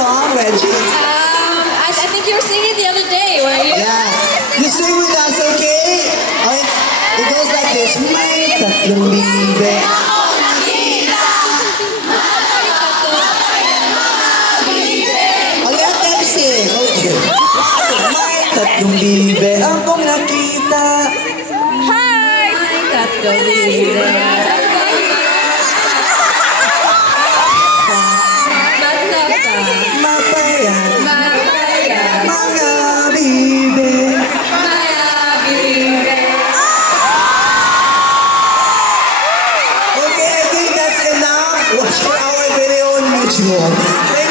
song, Reggie? I think you were singing the other day, weren't you? Yeah. You sing with us, okay? Oh, it goes like this. May tatlong bibe. Oh, let them sing. Okay. May tatlong bibe akong nakita. Hi! May tatlong bibe. Watch for our video on YouTube.